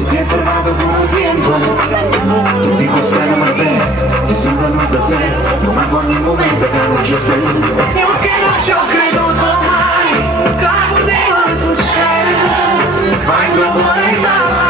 tu ti hai fermato con un tempo. Tutti quest'anno va bene, si sono da sé, ma con ogni momento che non c'è stai. Io che non ci ho creduto mai, la potevo succedere, ma in dopo